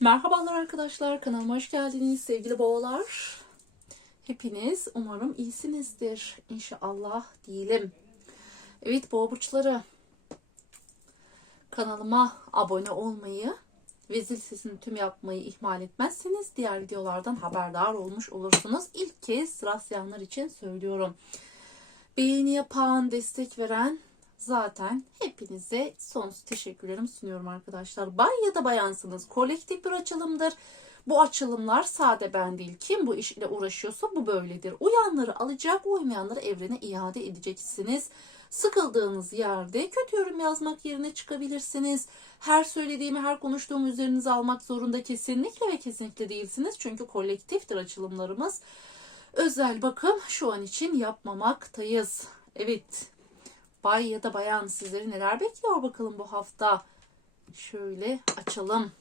Merhabalar arkadaşlar kanalıma hoş geldiniz sevgili boğalar. Hepiniz umarım iyisinizdir inşallah diyelim. Evet boğa burçları kanalıma abone olmayı ve zil sesini tüm yapmayı ihmal etmezseniz diğer videolardan haberdar olmuş olursunuz. İlk kez rastlayanlar için söylüyorum. Beğeni yapan, destek veren zaten hepinize sonsuz teşekkürlerimi sunuyorum arkadaşlar. Bay ya da bayansınız. Kolektif bir açılımdır. Bu açılımlar sade ben değil. Kim bu iş ile uğraşıyorsa bu böyledir. Uyanları alacak, uymayanları evrene iade edeceksiniz. Sıkıldığınız yerde kötü yorum yazmak yerine çıkabilirsiniz. Her söylediğimi, her konuştuğumu üzerinize almak zorunda kesinlikle ve kesinlikle değilsiniz. Çünkü kolektiftir açılımlarımız. Özel bakım şu an için yapmamaktayız. Evet, bay ya da bayan sizleri neler bekliyor bakalım bu hafta. Şöyle açalım.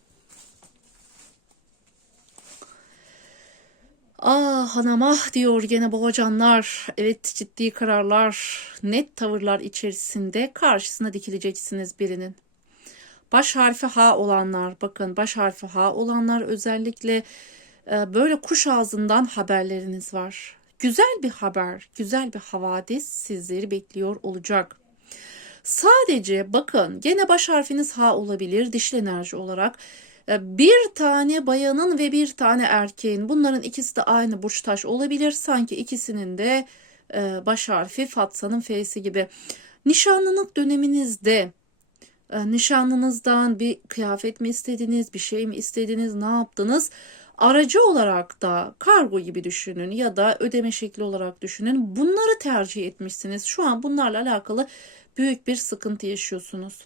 Ah hanım ah diyor gene boğacanlar. Evet ciddi kararlar, net tavırlar içerisinde karşısına dikileceksiniz birinin. Baş harfi H olanlar bakın baş harfi H olanlar özellikle e, böyle kuş ağzından haberleriniz var. Güzel bir haber, güzel bir havadis sizleri bekliyor olacak. Sadece bakın gene baş harfiniz H olabilir dişli enerji olarak. E, Bir tane bayanın ve bir tane erkeğin bunların ikisi de aynı burç taş olabilir. Sanki ikisinin de e, baş harfi Fatsa'nın F'si gibi. Nişanlılık döneminizde e, nişanlınızdan bir kıyafet mi istediniz, bir şey mi istediniz, ne yaptınız? Aracı olarak da kargo gibi düşünün ya da ödeme şekli olarak düşünün. Bunları tercih etmişsiniz. Şu an bunlarla alakalı büyük bir sıkıntı yaşıyorsunuz.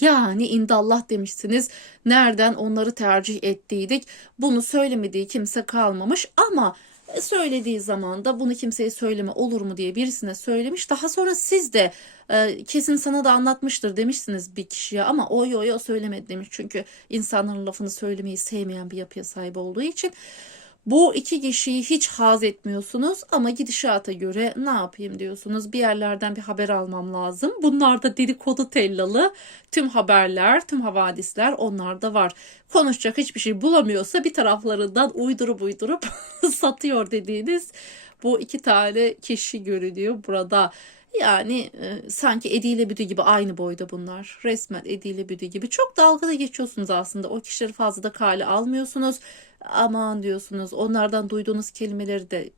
Yani indallah demişsiniz. Nereden onları tercih ettiydik? Bunu söylemediği kimse kalmamış ama söylediği zaman da bunu kimseye söyleme olur mu diye birisine söylemiş. Daha sonra siz de e, kesin sana da anlatmıştır demişsiniz bir kişiye ama o yo yo söylemedi demiş. Çünkü insanların lafını söylemeyi sevmeyen bir yapıya sahip olduğu için. Bu iki kişiyi hiç haz etmiyorsunuz ama gidişata göre ne yapayım diyorsunuz. Bir yerlerden bir haber almam lazım. Bunlar da dedikodu tellalı. Tüm haberler, tüm havadisler onlarda var. Konuşacak hiçbir şey bulamıyorsa bir taraflarından uydurup uydurup satıyor dediğiniz bu iki tane kişi görünüyor burada. Yani e, sanki Edi ile Büdü gibi aynı boyda bunlar. Resmen Edi ile Büdü gibi. Çok dalgada geçiyorsunuz aslında. O kişileri fazla da kale almıyorsunuz. Aman diyorsunuz. Onlardan duyduğunuz kelimeleri de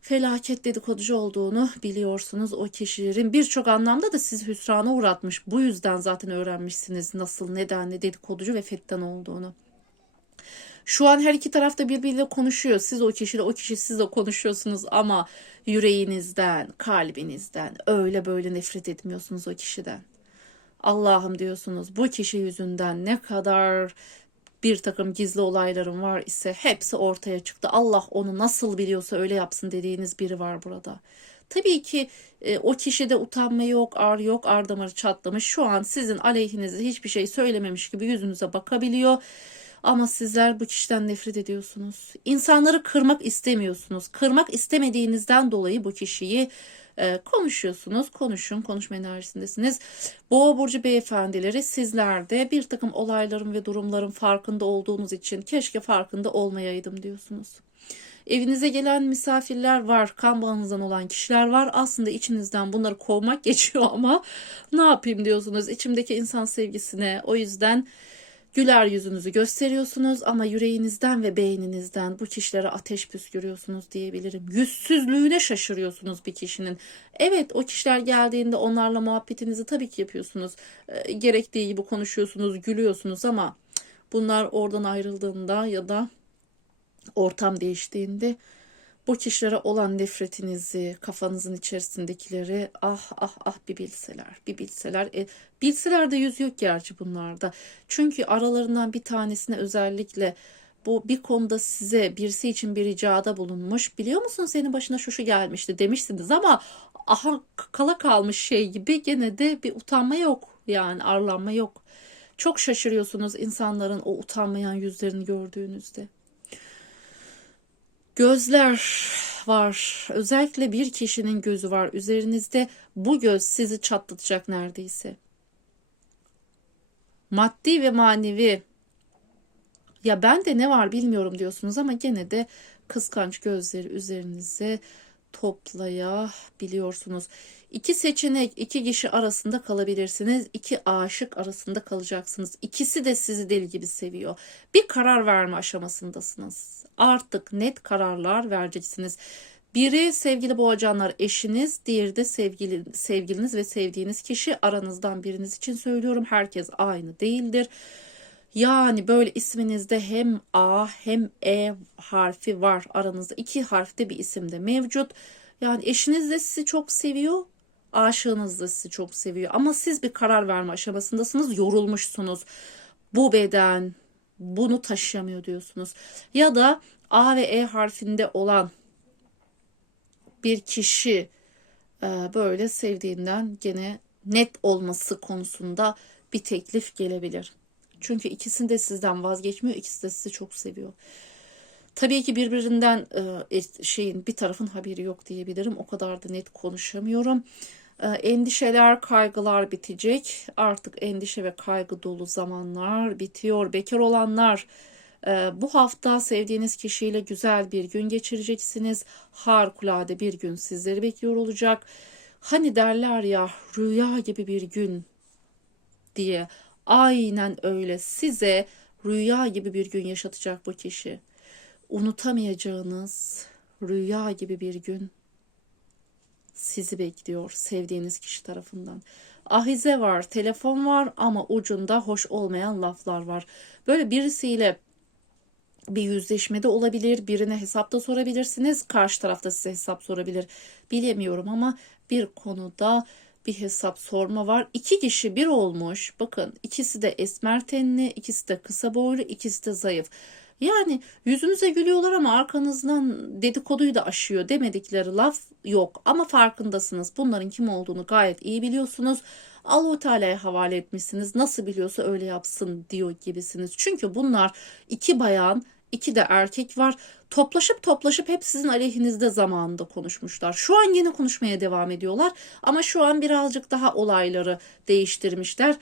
felaket dedikoducu olduğunu biliyorsunuz. O kişilerin birçok anlamda da sizi hüsrana uğratmış. Bu yüzden zaten öğrenmişsiniz nasıl, nedenli dedikoducu ve fettan olduğunu. Şu an her iki tarafta birbiriyle konuşuyor. Siz o kişiyle, o kişi sizle konuşuyorsunuz ama yüreğinizden, kalbinizden öyle böyle nefret etmiyorsunuz o kişiden. Allah'ım diyorsunuz bu kişi yüzünden ne kadar bir takım gizli olaylarım var ise hepsi ortaya çıktı. Allah onu nasıl biliyorsa öyle yapsın dediğiniz biri var burada. Tabii ki e, o kişide utanma yok, ar yok, ar damarı çatlamış. Şu an sizin aleyhinize hiçbir şey söylememiş gibi yüzünüze bakabiliyor. Ama sizler bu kişiden nefret ediyorsunuz. İnsanları kırmak istemiyorsunuz. Kırmak istemediğinizden dolayı bu kişiyi e, konuşuyorsunuz. Konuşun, konuşma enerjisindesiniz. Boğa burcu beyefendileri sizler de bir takım olayların ve durumların farkında olduğunuz için keşke farkında olmayaydım diyorsunuz. Evinize gelen misafirler var, kan bağınızdan olan kişiler var. Aslında içinizden bunları kovmak geçiyor ama ne yapayım diyorsunuz. İçimdeki insan sevgisine o yüzden güler yüzünüzü gösteriyorsunuz ama yüreğinizden ve beyninizden bu kişilere ateş püskürüyorsunuz diyebilirim. Yüzsüzlüğüne şaşırıyorsunuz bir kişinin. Evet o kişiler geldiğinde onlarla muhabbetinizi tabii ki yapıyorsunuz. E, gerektiği gibi konuşuyorsunuz, gülüyorsunuz ama bunlar oradan ayrıldığında ya da ortam değiştiğinde bu kişilere olan nefretinizi, kafanızın içerisindekileri ah ah ah bir bilseler, bir bilseler. E, bilseler de yüz yok gerçi bunlarda. Çünkü aralarından bir tanesine özellikle bu bir konuda size birisi için bir ricada bulunmuş. Biliyor musun senin başına şu şu gelmişti demişsiniz ama aha kala kalmış şey gibi gene de bir utanma yok. Yani arlanma yok. Çok şaşırıyorsunuz insanların o utanmayan yüzlerini gördüğünüzde. Gözler var. Özellikle bir kişinin gözü var. Üzerinizde bu göz sizi çatlatacak neredeyse. Maddi ve manevi Ya ben de ne var bilmiyorum diyorsunuz ama gene de kıskanç gözleri üzerinize toplayabiliyorsunuz. İki seçenek, iki kişi arasında kalabilirsiniz. İki aşık arasında kalacaksınız. İkisi de sizi deli gibi seviyor. Bir karar verme aşamasındasınız. Artık net kararlar vereceksiniz. Biri sevgili boğacanlar eşiniz, diğeri de sevgili, sevgiliniz ve sevdiğiniz kişi aranızdan biriniz için söylüyorum. Herkes aynı değildir. Yani böyle isminizde hem A hem E harfi var aranızda. iki harfte bir isim de mevcut. Yani eşiniz de sizi çok seviyor. Aşığınız da sizi çok seviyor. Ama siz bir karar verme aşamasındasınız. Yorulmuşsunuz. Bu beden bunu taşıyamıyor diyorsunuz. Ya da A ve E harfinde olan bir kişi e, böyle sevdiğinden gene net olması konusunda bir teklif gelebilir. Çünkü ikisini de sizden vazgeçmiyor, ikisi de sizi çok seviyor. Tabii ki birbirinden e, şeyin bir tarafın haberi yok diyebilirim. O kadar da net konuşamıyorum. E, endişeler, kaygılar bitecek. Artık endişe ve kaygı dolu zamanlar bitiyor. Bekar olanlar e, bu hafta sevdiğiniz kişiyle güzel bir gün geçireceksiniz. Harikulade bir gün sizleri bekliyor olacak. Hani derler ya rüya gibi bir gün diye. Aynen öyle size rüya gibi bir gün yaşatacak bu kişi. Unutamayacağınız rüya gibi bir gün sizi bekliyor sevdiğiniz kişi tarafından. Ahize var, telefon var ama ucunda hoş olmayan laflar var. Böyle birisiyle bir yüzleşmede olabilir, birine hesapta sorabilirsiniz, karşı tarafta size hesap sorabilir. Bilemiyorum ama bir konuda bir hesap sorma var. İki kişi bir olmuş. Bakın ikisi de esmer tenli, ikisi de kısa boylu, ikisi de zayıf. Yani yüzünüze gülüyorlar ama arkanızdan dedikoduyu da aşıyor demedikleri laf yok. Ama farkındasınız. Bunların kim olduğunu gayet iyi biliyorsunuz. Allah-u Teala'ya havale etmişsiniz. Nasıl biliyorsa öyle yapsın diyor gibisiniz. Çünkü bunlar iki bayan iki de erkek var. Toplaşıp toplaşıp hep sizin aleyhinizde zamanında konuşmuşlar. Şu an yine konuşmaya devam ediyorlar ama şu an birazcık daha olayları değiştirmişler.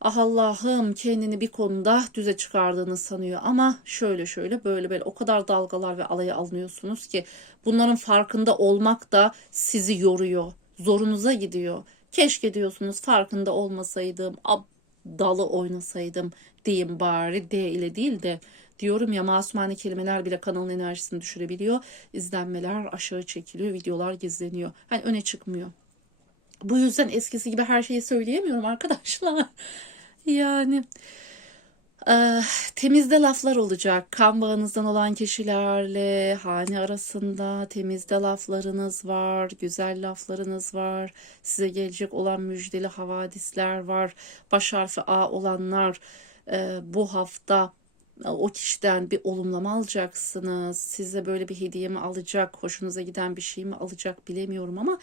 Ah Allah'ım kendini bir konuda düze çıkardığını sanıyor ama şöyle şöyle böyle böyle o kadar dalgalar ve alaya alınıyorsunuz ki bunların farkında olmak da sizi yoruyor. Zorunuza gidiyor. Keşke diyorsunuz farkında olmasaydım, dalı oynasaydım diyeyim bari D ile değil de Diyorum ya masumane kelimeler bile kanalın enerjisini düşürebiliyor. İzlenmeler aşağı çekiliyor, videolar gizleniyor. Hani öne çıkmıyor. Bu yüzden eskisi gibi her şeyi söyleyemiyorum arkadaşlar. yani e, temizde laflar olacak. Kan bağınızdan olan kişilerle hane arasında temizde laflarınız var, güzel laflarınız var. Size gelecek olan müjdeli havadisler var. Baş harfi A olanlar e, bu hafta o kişiden bir olumlama alacaksınız. Size böyle bir hediye mi alacak, hoşunuza giden bir şey mi alacak bilemiyorum ama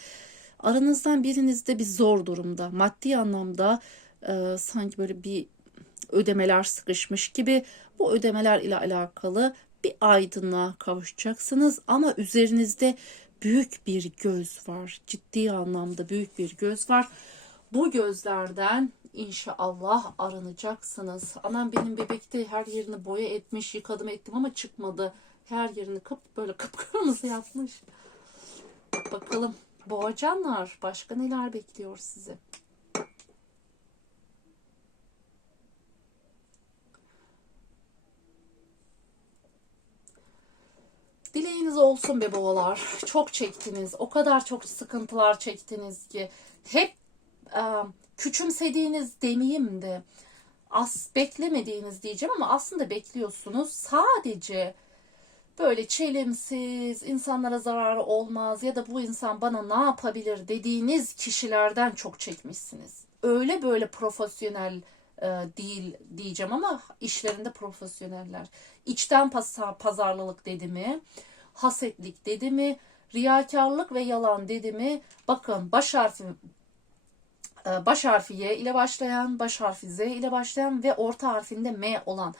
aranızdan biriniz de bir zor durumda. Maddi anlamda e, sanki böyle bir ödemeler sıkışmış gibi bu ödemeler ile alakalı bir aydınlığa kavuşacaksınız ama üzerinizde büyük bir göz var. Ciddi anlamda büyük bir göz var. Bu gözlerden inşallah arınacaksınız. Anam benim bebekte her yerini boya etmiş, yıkadım ettim ama çıkmadı. Her yerini kıp böyle kıpkırmızı yapmış. Bakalım boğacanlar başka neler bekliyor sizi? Dileğiniz olsun be boğalar. Çok çektiniz. O kadar çok sıkıntılar çektiniz ki. Hep küçümsediğiniz demeyeyim de as beklemediğiniz diyeceğim ama aslında bekliyorsunuz. Sadece böyle çelimsiz, insanlara zararı olmaz ya da bu insan bana ne yapabilir dediğiniz kişilerden çok çekmişsiniz. Öyle böyle profesyonel e, değil diyeceğim ama işlerinde profesyoneller. İçten pazarlılık dedi mi, hasetlik dedi mi, riyakarlık ve yalan dedi mi? Bakın baş harfi baş harfi Y ile başlayan, baş harfi Z ile başlayan ve orta harfinde M olan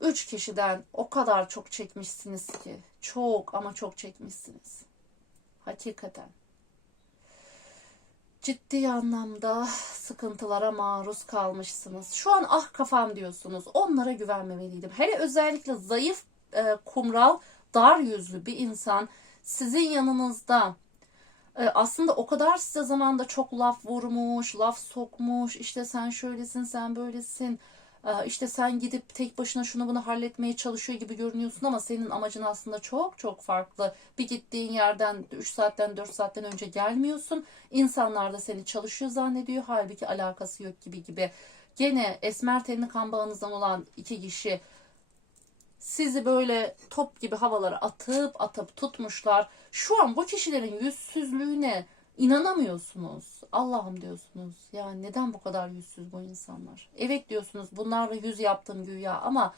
3 kişiden o kadar çok çekmişsiniz ki. Çok ama çok çekmişsiniz. Hakikaten. ciddi anlamda sıkıntılara maruz kalmışsınız. Şu an ah kafam diyorsunuz. Onlara güvenmemeliydim. Hele özellikle zayıf, e, kumral, dar yüzlü bir insan sizin yanınızda e, aslında o kadar size zamanda çok laf vurmuş, laf sokmuş. İşte sen şöylesin, sen böylesin. E, işte sen gidip tek başına şunu bunu halletmeye çalışıyor gibi görünüyorsun ama senin amacın aslında çok çok farklı. Bir gittiğin yerden 3 saatten 4 saatten önce gelmiyorsun. İnsanlar da seni çalışıyor zannediyor. Halbuki alakası yok gibi gibi. Gene esmer tenli kan bağınızdan olan iki kişi sizi böyle top gibi havalara atıp atıp tutmuşlar. Şu an bu kişilerin yüzsüzlüğüne inanamıyorsunuz. Allah'ım diyorsunuz. Ya neden bu kadar yüzsüz bu insanlar? Evet diyorsunuz bunlarla yüz yaptım güya ama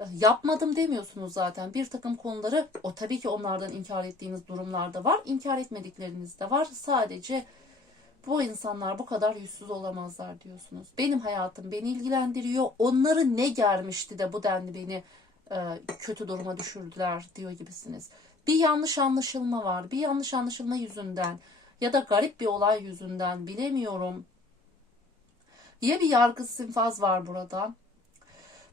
e, yapmadım demiyorsunuz zaten. Bir takım konuları o tabii ki onlardan inkar ettiğiniz durumlarda var. İnkar etmedikleriniz de var. Sadece bu insanlar bu kadar yüzsüz olamazlar diyorsunuz. Benim hayatım beni ilgilendiriyor. Onları ne germişti de bu denli beni kötü duruma düşürdüler diyor gibisiniz. Bir yanlış anlaşılma var. Bir yanlış anlaşılma yüzünden ya da garip bir olay yüzünden bilemiyorum. Ya bir yargı sinfaz var burada.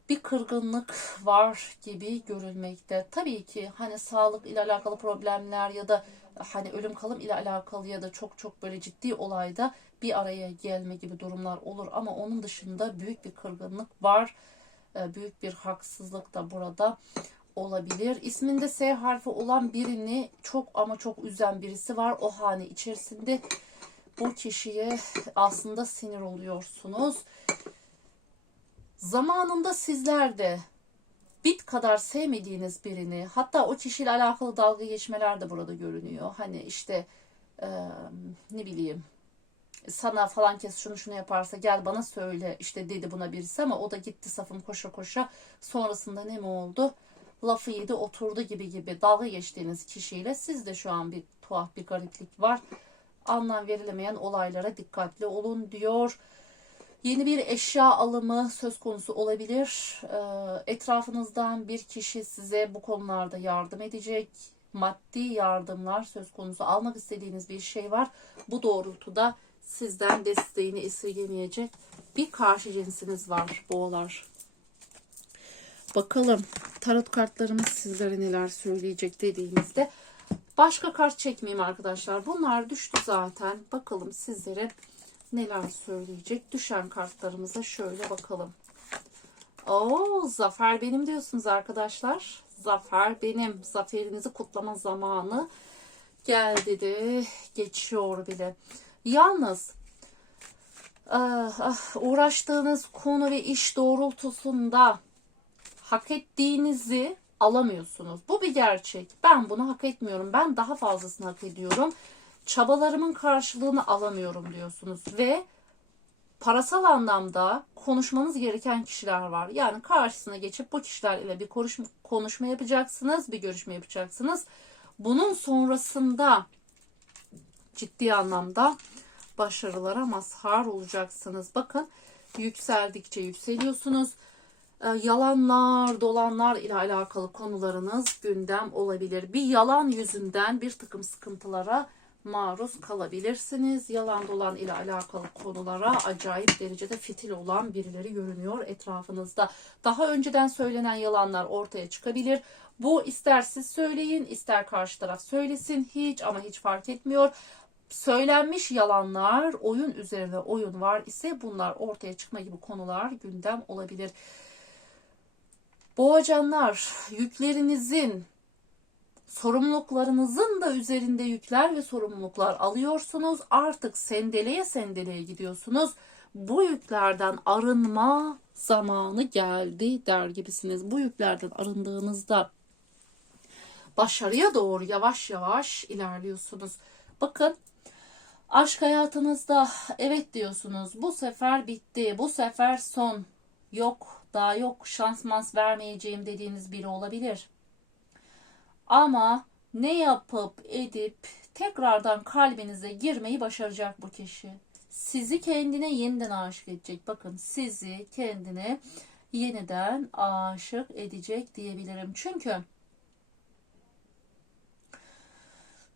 Bir kırgınlık var gibi görülmekte. Tabii ki hani sağlık ile alakalı problemler ya da hani ölüm kalım ile alakalı ya da çok çok böyle ciddi olayda bir araya gelme gibi durumlar olur ama onun dışında büyük bir kırgınlık var. Ee, büyük bir haksızlık da burada olabilir. İsminde S harfi olan birini çok ama çok üzen birisi var. O hane içerisinde bu kişiye aslında sinir oluyorsunuz. Zamanında sizler de bit kadar sevmediğiniz birini hatta o kişiyle alakalı dalga geçmeler de burada görünüyor. Hani işte e, ne bileyim sana falan kes şunu şunu yaparsa gel bana söyle işte dedi buna birisi ama o da gitti safım koşa koşa sonrasında ne mi oldu? lafı yedi oturdu gibi gibi dalga geçtiğiniz kişiyle sizde şu an bir tuhaf bir gariplik var. Anlam verilemeyen olaylara dikkatli olun diyor. Yeni bir eşya alımı söz konusu olabilir. Ee, etrafınızdan bir kişi size bu konularda yardım edecek. Maddi yardımlar söz konusu. Almak istediğiniz bir şey var. Bu doğrultuda sizden desteğini esirgemeyecek bir karşı cinsiniz var boğalar. Bakalım tarot kartlarımız sizlere neler söyleyecek dediğimizde. Başka kart çekmeyeyim arkadaşlar. Bunlar düştü zaten. Bakalım sizlere neler söyleyecek. Düşen kartlarımıza şöyle bakalım. Oo, zafer benim diyorsunuz arkadaşlar. Zafer benim. Zaferinizi kutlama zamanı geldi de geçiyor bile. Yalnız ah, ah, uğraştığınız konu ve iş doğrultusunda hak ettiğinizi alamıyorsunuz. Bu bir gerçek. Ben bunu hak etmiyorum. Ben daha fazlasını hak ediyorum. Çabalarımın karşılığını alamıyorum diyorsunuz ve parasal anlamda konuşmanız gereken kişiler var. Yani karşısına geçip bu kişilerle bir konuşma, konuşma yapacaksınız, bir görüşme yapacaksınız. Bunun sonrasında ciddi anlamda başarılara mazhar olacaksınız. Bakın yükseldikçe yükseliyorsunuz. Ee, yalanlar, dolanlar ile alakalı konularınız gündem olabilir. Bir yalan yüzünden bir takım sıkıntılara maruz kalabilirsiniz. Yalan dolan ile alakalı konulara acayip derecede fitil olan birileri görünüyor etrafınızda. Daha önceden söylenen yalanlar ortaya çıkabilir. Bu ister siz söyleyin, ister karşı taraf söylesin. Hiç ama hiç fark etmiyor. Söylenmiş yalanlar, oyun üzerine oyun var ise bunlar ortaya çıkma gibi konular gündem olabilir. Boğacanlar yüklerinizin sorumluluklarınızın da üzerinde yükler ve sorumluluklar alıyorsunuz. Artık sendeleye sendeleye gidiyorsunuz. Bu yüklerden arınma zamanı geldi der gibisiniz. Bu yüklerden arındığınızda başarıya doğru yavaş yavaş ilerliyorsunuz. Bakın aşk hayatınızda evet diyorsunuz. Bu sefer bitti. Bu sefer son. Yok daha yok şans mans vermeyeceğim dediğiniz biri olabilir. Ama ne yapıp edip tekrardan kalbinize girmeyi başaracak bu kişi. Sizi kendine yeniden aşık edecek. Bakın sizi kendine yeniden aşık edecek diyebilirim. Çünkü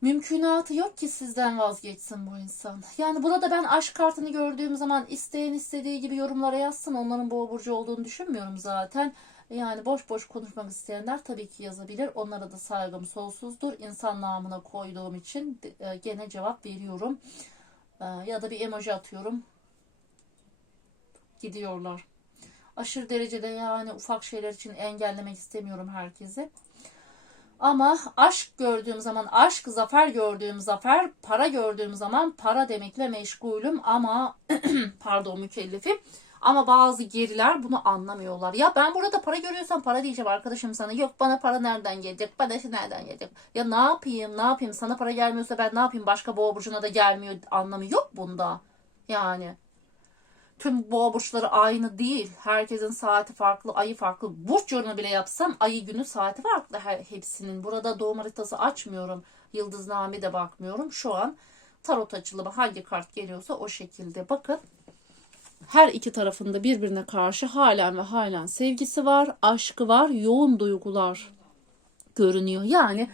Mümkünatı yok ki sizden vazgeçsin bu insan. Yani burada ben aşk kartını gördüğüm zaman isteyen istediği gibi yorumlara yazsın. Onların boğa burcu olduğunu düşünmüyorum zaten. Yani boş boş konuşmak isteyenler tabii ki yazabilir. Onlara da saygım sonsuzdur. İnsan namına koyduğum için e, gene cevap veriyorum. E, Ya da bir emoji atıyorum. Gidiyorlar. Aşırı derecede yani ufak şeyler için engellemek istemiyorum herkesi. Ama aşk gördüğüm zaman aşk, zafer gördüğüm zafer, para gördüğüm zaman para demekle meşgulüm ama pardon mükellefim. Ama bazı geriler bunu anlamıyorlar. Ya ben burada para görüyorsam para diyeceğim arkadaşım sana. Yok bana para nereden gelecek? Bana şu nereden gelecek? Ya ne yapayım ne yapayım? Sana para gelmiyorsa ben ne yapayım? Başka boğa burcuna da gelmiyor anlamı yok bunda. Yani tüm boğa burçları aynı değil. Herkesin saati farklı, ayı farklı. Burç yorumu bile yapsam ayı günü saati farklı her, hepsinin. Burada doğum haritası açmıyorum. Yıldızname de bakmıyorum. Şu an tarot açılımı hangi kart geliyorsa o şekilde. Bakın her iki tarafında birbirine karşı halen ve halen sevgisi var, aşkı var, yoğun duygular görünüyor. Yani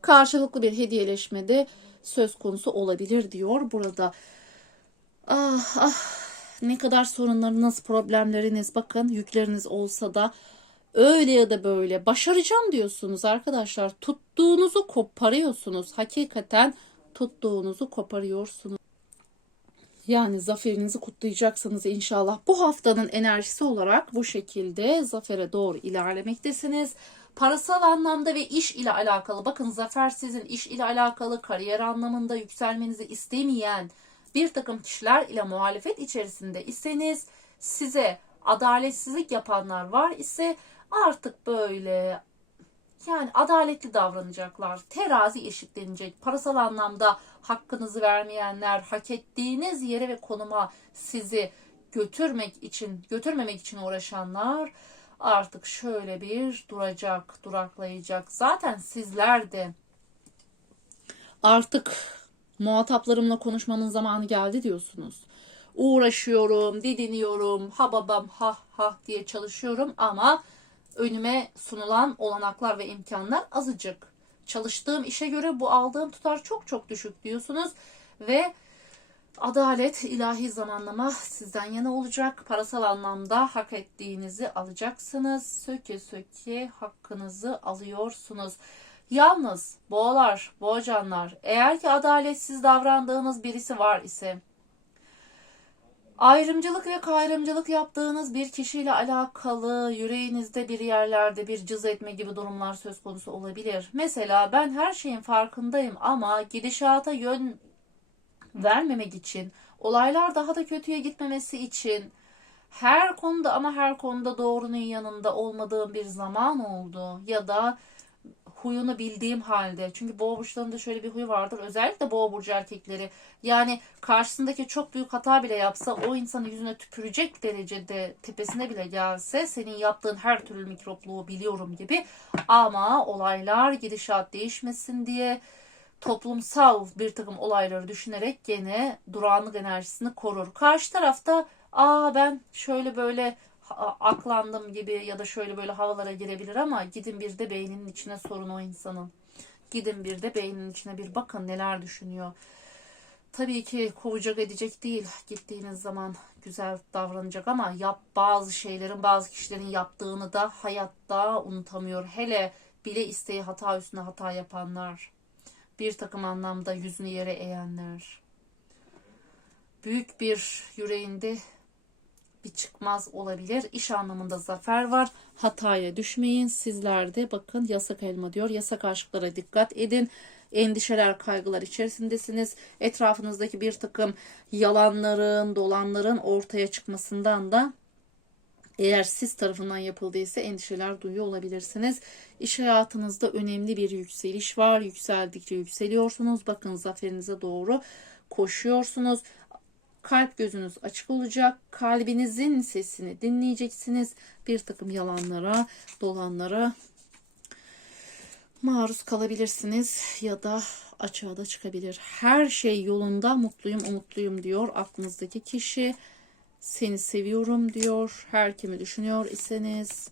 karşılıklı bir hediyeleşmede söz konusu olabilir diyor burada. Ah ah ne kadar sorunlarınız, problemleriniz, bakın yükleriniz olsa da öyle ya da böyle başaracağım diyorsunuz arkadaşlar. Tuttuğunuzu koparıyorsunuz. Hakikaten tuttuğunuzu koparıyorsunuz. Yani zaferinizi kutlayacaksınız inşallah. Bu haftanın enerjisi olarak bu şekilde zafere doğru ilerlemektesiniz. Parasal anlamda ve iş ile alakalı bakın zafer sizin iş ile alakalı kariyer anlamında yükselmenizi istemeyen bir takım kişiler ile muhalefet içerisinde iseniz size adaletsizlik yapanlar var ise artık böyle yani adaletli davranacaklar. Terazi eşitlenecek. Parasal anlamda hakkınızı vermeyenler, hak ettiğiniz yere ve konuma sizi götürmek için, götürmemek için uğraşanlar artık şöyle bir duracak, duraklayacak. Zaten sizler de artık muhataplarımla konuşmamın zamanı geldi diyorsunuz. Uğraşıyorum, didiniyorum, ha babam ha ha diye çalışıyorum ama önüme sunulan olanaklar ve imkanlar azıcık. Çalıştığım işe göre bu aldığım tutar çok çok düşük diyorsunuz ve adalet, ilahi zamanlama sizden yana olacak. Parasal anlamda hak ettiğinizi alacaksınız. Söke söke hakkınızı alıyorsunuz. Yalnız boğalar, boğacanlar eğer ki adaletsiz davrandığınız birisi var ise Ayrımcılık ve kayrımcılık yaptığınız bir kişiyle alakalı yüreğinizde bir yerlerde bir cız etme gibi durumlar söz konusu olabilir. Mesela ben her şeyin farkındayım ama gidişata yön vermemek için, olaylar daha da kötüye gitmemesi için her konuda ama her konuda doğrunun yanında olmadığım bir zaman oldu ya da huyunu bildiğim halde. Çünkü boğa burçlarında şöyle bir huy vardır. Özellikle boğa burcu erkekleri. Yani karşısındaki çok büyük hata bile yapsa o insanın yüzüne tüpürecek derecede tepesine bile gelse senin yaptığın her türlü mikropluğu biliyorum gibi. Ama olaylar gidişat değişmesin diye toplumsal bir takım olayları düşünerek gene durağanlık enerjisini korur. Karşı tarafta aa ben şöyle böyle aklandım gibi ya da şöyle böyle havalara girebilir ama gidin bir de beyninin içine sorun o insanın. Gidin bir de beyninin içine bir bakın neler düşünüyor. Tabii ki kovacak edecek değil gittiğiniz zaman güzel davranacak ama yap bazı şeylerin bazı kişilerin yaptığını da hayatta unutamıyor. Hele bile isteği hata üstüne hata yapanlar. Bir takım anlamda yüzünü yere eğenler. Büyük bir yüreğinde bir çıkmaz olabilir. İş anlamında zafer var. Hataya düşmeyin. Sizler de bakın yasak elma diyor. Yasak aşklara dikkat edin. Endişeler, kaygılar içerisindesiniz. Etrafınızdaki bir takım yalanların, dolanların ortaya çıkmasından da eğer siz tarafından yapıldıysa endişeler duyuyor olabilirsiniz. İş hayatınızda önemli bir yükseliş var. Yükseldikçe yükseliyorsunuz. Bakın zaferinize doğru koşuyorsunuz. Kalp gözünüz açık olacak. Kalbinizin sesini dinleyeceksiniz. Bir takım yalanlara, dolanlara maruz kalabilirsiniz ya da açığa da çıkabilir. Her şey yolunda mutluyum, umutluyum diyor aklınızdaki kişi. Seni seviyorum diyor. Her kimi düşünüyor iseniz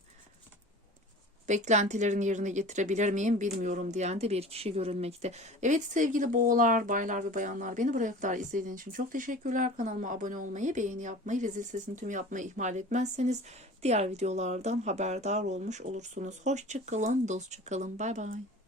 Beklentilerini yerine getirebilir miyim bilmiyorum diyen de bir kişi görülmekte. Evet sevgili boğalar, baylar ve bayanlar beni buraya kadar izlediğiniz için çok teşekkürler. Kanalıma abone olmayı, beğeni yapmayı ve zil sesini tüm yapmayı ihmal etmezseniz diğer videolardan haberdar olmuş olursunuz. Hoşçakalın, dostça kalın. Bay bay.